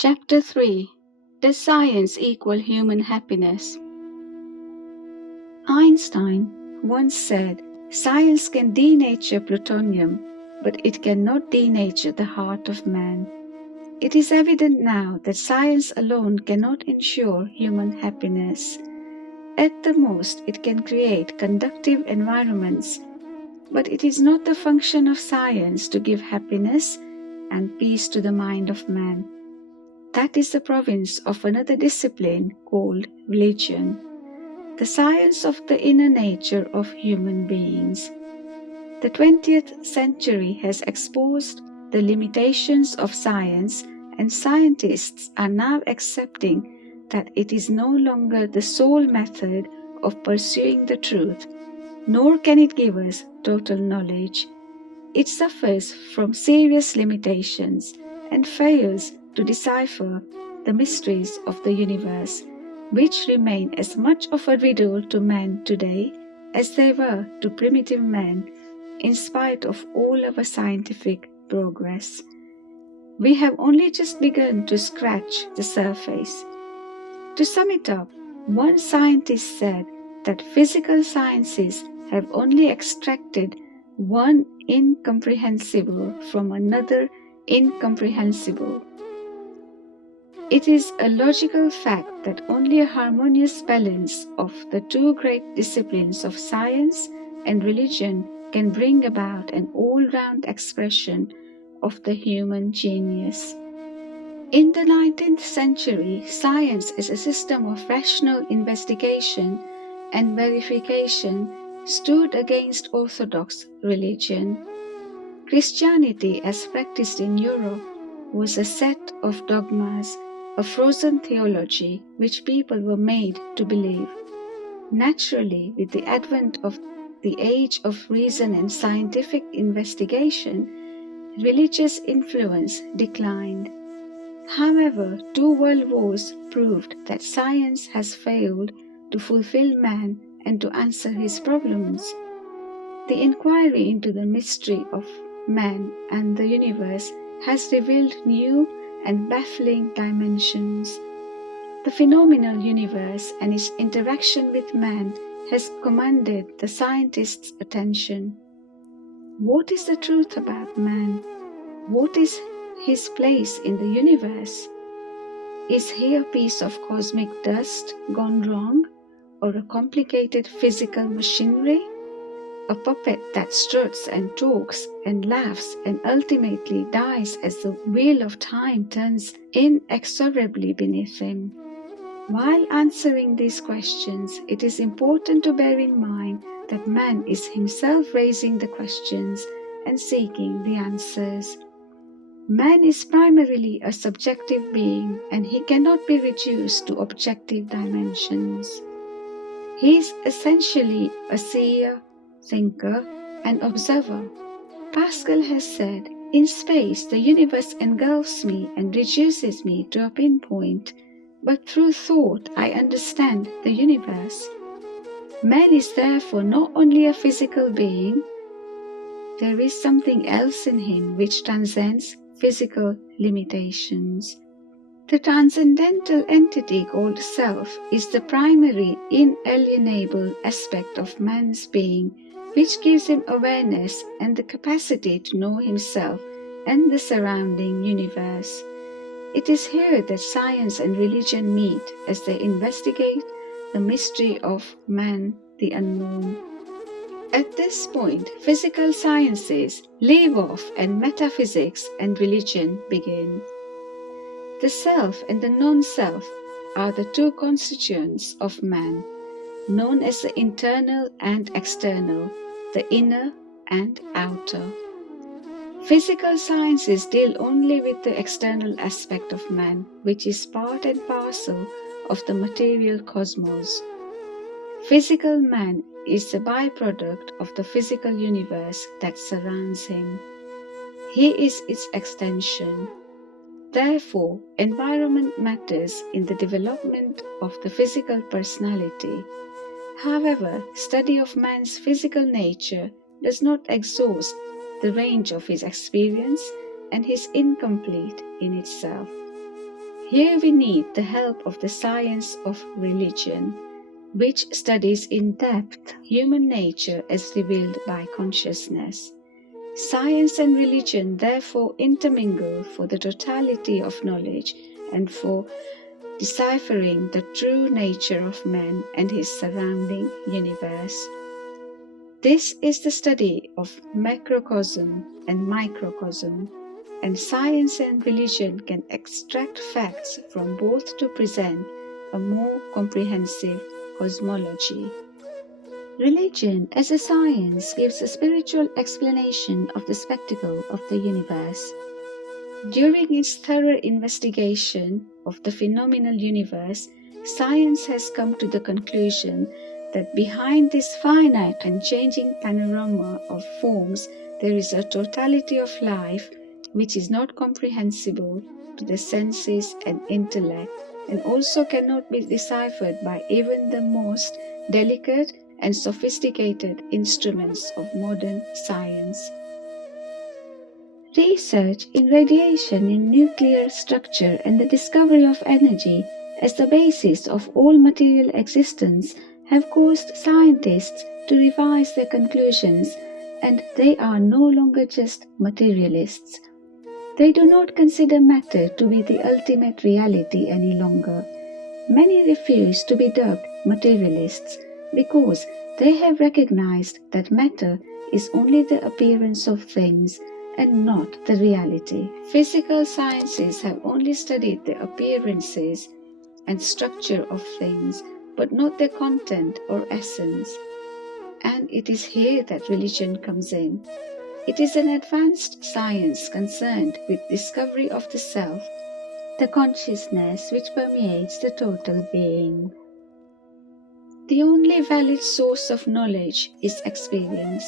Chapter 3. Does science equal human happiness? Einstein once said, "Science can denature plutonium, but it cannot denature the heart of man." It is evident now that science alone cannot ensure human happiness. At the most, it can create conducive environments, but it is not the function of science to give happiness and peace to the mind of man. That is the province of another discipline called religion, the science of the inner nature of human beings. The 20th century has exposed the limitations of science, and scientists are now accepting that it is no longer the sole method of pursuing the truth, nor can it give us total knowledge. It suffers from serious limitations and fails to decipher the mysteries of the universe, which remain as much of a riddle to man today as they were to primitive men, in spite of all our scientific progress. We have only just begun to scratch the surface. To sum it up, one scientist said that physical sciences have only extracted one incomprehensible from another incomprehensible. It is a logical fact that only a harmonious balance of the two great disciplines of science and religion can bring about an all-round expression of the human genius. In the 19th century, science as a system of rational investigation and verification stood against orthodox religion. Christianity, as practiced in Europe, was a set of dogmas, a frozen theology which people were made to believe. Naturally, with the advent of the age of reason and scientific investigation, religious influence declined. However, 2 world wars proved that science has failed to fulfill man and to answer his problems. The inquiry into the mystery of man and the universe has revealed new and baffling dimensions. The phenomenal universe and its interaction with man has commanded the scientist's attention. What is the truth about man? What is his place in the universe? Is he a piece of cosmic dust gone wrong, or a complicated physical machinery? A puppet that struts and talks and laughs and ultimately dies as the wheel of time turns inexorably beneath him? While answering these questions, it is important to bear in mind that man is himself raising the questions and seeking the answers. Man is primarily a subjective being, and he cannot be reduced to objective dimensions. He is essentially a seer, thinker, and observer. Pascal has said, "In space, the universe engulfs me and reduces me to a pinpoint, but through thought I understand the universe." Man is therefore not only a physical being, there is something else in him which transcends physical limitations. The transcendental entity called self is the primary inalienable aspect of man's being, which gives him awareness and the capacity to know himself and the surrounding universe. It is here that science and religion meet as they investigate the mystery of man, the unknown. At this point, physical sciences leave off and metaphysics and religion begin. The self and the non-self are the two constituents of man, known as the internal and external, the inner and outer. Physical sciences deal only with the external aspect of man, which is part and parcel of the material cosmos. Physical man is the byproduct of the physical universe that surrounds him. He is its extension. Therefore, environment matters in the development of the physical personality. However, study of man's physical nature does not exhaust the range of his experience and is incomplete in itself. Here we need the help of the science of religion, which studies in depth human nature as revealed by consciousness. Science and religion therefore intermingle for the totality of knowledge and for deciphering the true nature of man and his surrounding universe. This is the study of macrocosm and microcosm, and science and religion can extract facts from both to present a more comprehensive cosmology. Religion as a science gives a spiritual explanation of the spectacle of the universe. During its thorough investigation of the phenomenal universe, science has come to the conclusion that behind this finite and changing panorama of forms, there is a totality of life which is not comprehensible to the senses and intellect, and also cannot be deciphered by even the most delicate and sophisticated instruments of modern science. Research in radiation in nuclear structure and the discovery of energy as the basis of all material existence have caused scientists to revise their conclusions, and they are no longer just materialists. They do not consider matter to be the ultimate reality any longer. Many refuse to be dubbed materialists because they have recognized that matter is only the appearance of things and not the reality. Physical sciences have only studied the appearances and structure of things, but not their content or essence. And it is here that religion comes in. It is an advanced science concerned with discovery of the self, the consciousness which permeates the total being. The only valid source of knowledge is experience.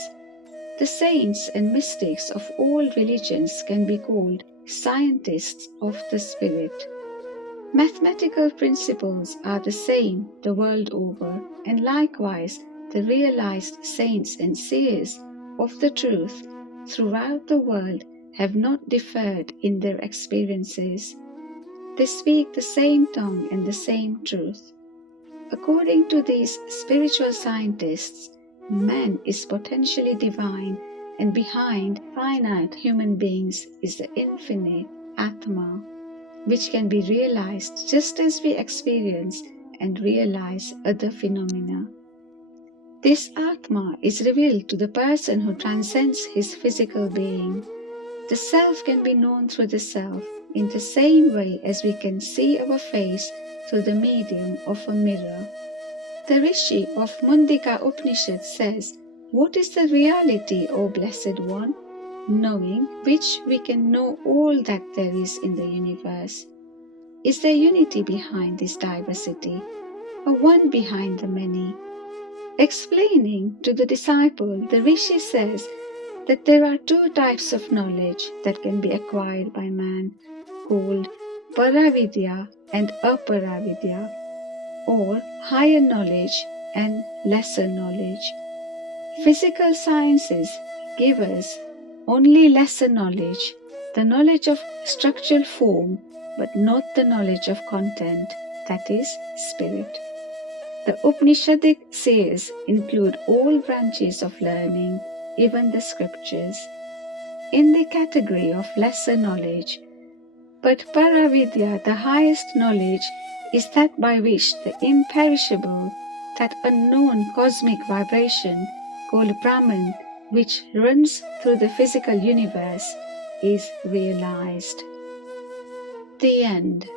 The saints and mystics of all religions can be called scientists of the spirit. Mathematical principles are the same the world over, and likewise the realized saints and seers of the truth throughout the world have not differed in their experiences. They speak the same tongue and the same truth. According to these spiritual scientists, man is potentially divine, and behind finite human beings is the infinite Atma, which can be realized just as we experience and realize other phenomena. This Atma is revealed to the person who transcends his physical being. The self can be known through the self in the same way as we can see our face through the medium of a mirror. The Rishi of Mundaka Upanishad says, "What is the reality, O Blessed One? Knowing which we can know all that there is in the universe. Is there unity behind this diversity, or one behind the many?" Explaining to the disciple, the Rishi says that there are two types of knowledge that can be acquired by man, called Paravidya and Aparavidya, or higher knowledge and lesser knowledge. Physical sciences give us only lesser knowledge, the knowledge of structural form, but not the knowledge of content, that is, spirit. The Upanishadic seers include all branches of learning, even the scriptures, in the category of lesser knowledge. But Paravidya, the highest knowledge, is that by which the imperishable, that unknown cosmic vibration called Brahman, which runs through the physical universe, is realized. The end.